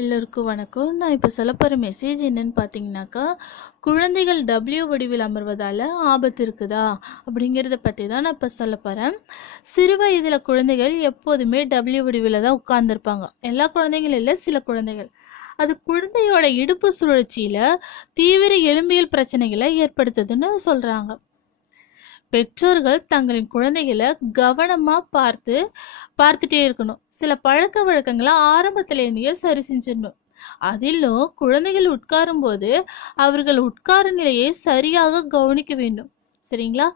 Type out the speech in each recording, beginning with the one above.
எல்லோருக்கும் வணக்கம். நான் இப்போ சொல்ல போகிற மெசேஜ் என்னன்னு பார்த்தீங்கன்னாக்கா குழந்தைகள் டபிள்யூ வடிவில் அமர்வதால் ஆபத்து இருக்குதா அப்படிங்கிறத பற்றி தான் நான் இப்போ சொல்ல போகிறேன் சிறு வயதில் குழந்தைகள் எப்போதுமே டபிள்யூ வடிவில் தான் உட்கார்ந்துருப்பாங்க. எல்லா குழந்தைங்களும் இல்லை சில குழந்தைகள். அது குழந்தையோட இடுப்பு சுழற்சியில் தீவிர எலும்பியல் பிரச்சனைகளை ஏற்படுத்துதுன்னு சொல்கிறாங்க பெற்றோர்கள் தங்களின் குழந்தைகளை கவனமாக பார்த்து பார்த்துட்டே இருக்கணும். சில பழக்க வழக்கங்களை ஆரம்பத்திலேருந்தே சரி செஞ்சிடணும். அதிலும் குழந்தைகள் உட்காரும் போது அவர்கள் உட்காரும் நிலையை சரியாக கவனிக்க வேண்டும். சரிங்களா?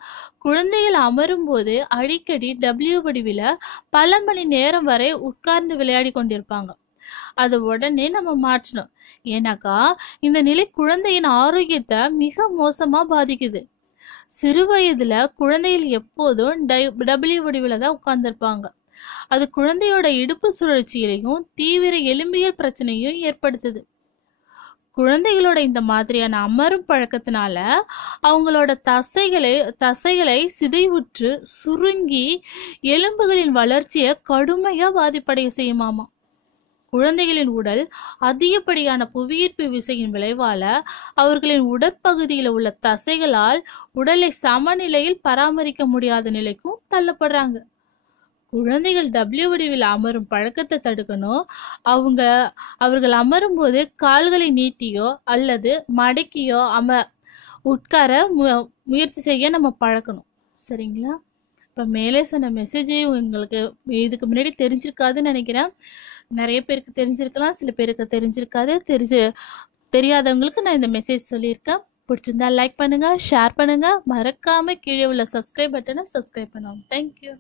குழந்தைகள் அமரும்போது அடிக்கடி டபிள்யூ வடிவில் பல மணி நேரம் வரை உட்கார்ந்து விளையாடி கொண்டிருப்பாங்க. அதை உடனே நம்ம மாற்றணும். ஏன்னாக்கா இந்த நிலை குழந்தையின் ஆரோக்கியத்தை மிக மோசமாக பாதிக்குது. சிறு வயதுல குழந்தைகள் எப்போதும் டபிள்யூ வடிவில் தான் உட்கார்ந்துருப்பாங்க. அது குழந்தையோட இடுப்பு சுழற்சியிலையும் தீவிர எலும்பியல் பிரச்சனையும் ஏற்படுத்துது. குழந்தைகளோட இந்த மாதிரியான அமரும் பழக்கத்தினால அவங்களோட தசைகளை தசைகளை சிதைவுற்று சுருங்கி எலும்புகளின் வளர்ச்சியை கடுமையா பாதிப்படைய செய்யுமாமா. குழந்தைகளின் உடல் அதிகப்படியான புவியீர்ப்பு விசையின் விளைவால அவர்களின் உடற்பகுதியில உள்ள தசைகளால் உடலை சமநிலையில் பராமரிக்க முடியாத நிலைக்கும் தள்ளப்படுறாங்க. குழந்தைகள் டபிள்யூ வடிவில் அமரும் பழக்கத்தை தடுக்கணும். அவங்க அவர்கள் அமரும் போது கால்களை நீட்டியோ அல்லது மடக்கியோ அம உட்கார மு முயற்சி செய்ய நம்ம பழக்கணும். சரிங்களா? இப்போ மேலே சொன்ன மெசேஜ் உங்களுக்கு இதுக்கு முன்னாடி தெரிஞ்சிருக்காதுன்னு நினைக்கிறேன். நிறைய பேருக்கு தெரிஞ்சிருக்கலாம் சில பேருக்கு தெரிஞ்சிருக்காது. தெரிஞ்சு தெரியாதவங்களுக்கு நான் இந்த மெசேஜ் சொல்லியிருக்கேன். பிடிச்சிருந்தா லைக் பண்ணுங்கள் ஷேர் பண்ணுங்கள் மறக்காமல் கீழே உள்ள சப்ஸ்கிரைப் பட்டனை சப்ஸ்கிரைப் பண்ணுவோம். தேங்க்யூ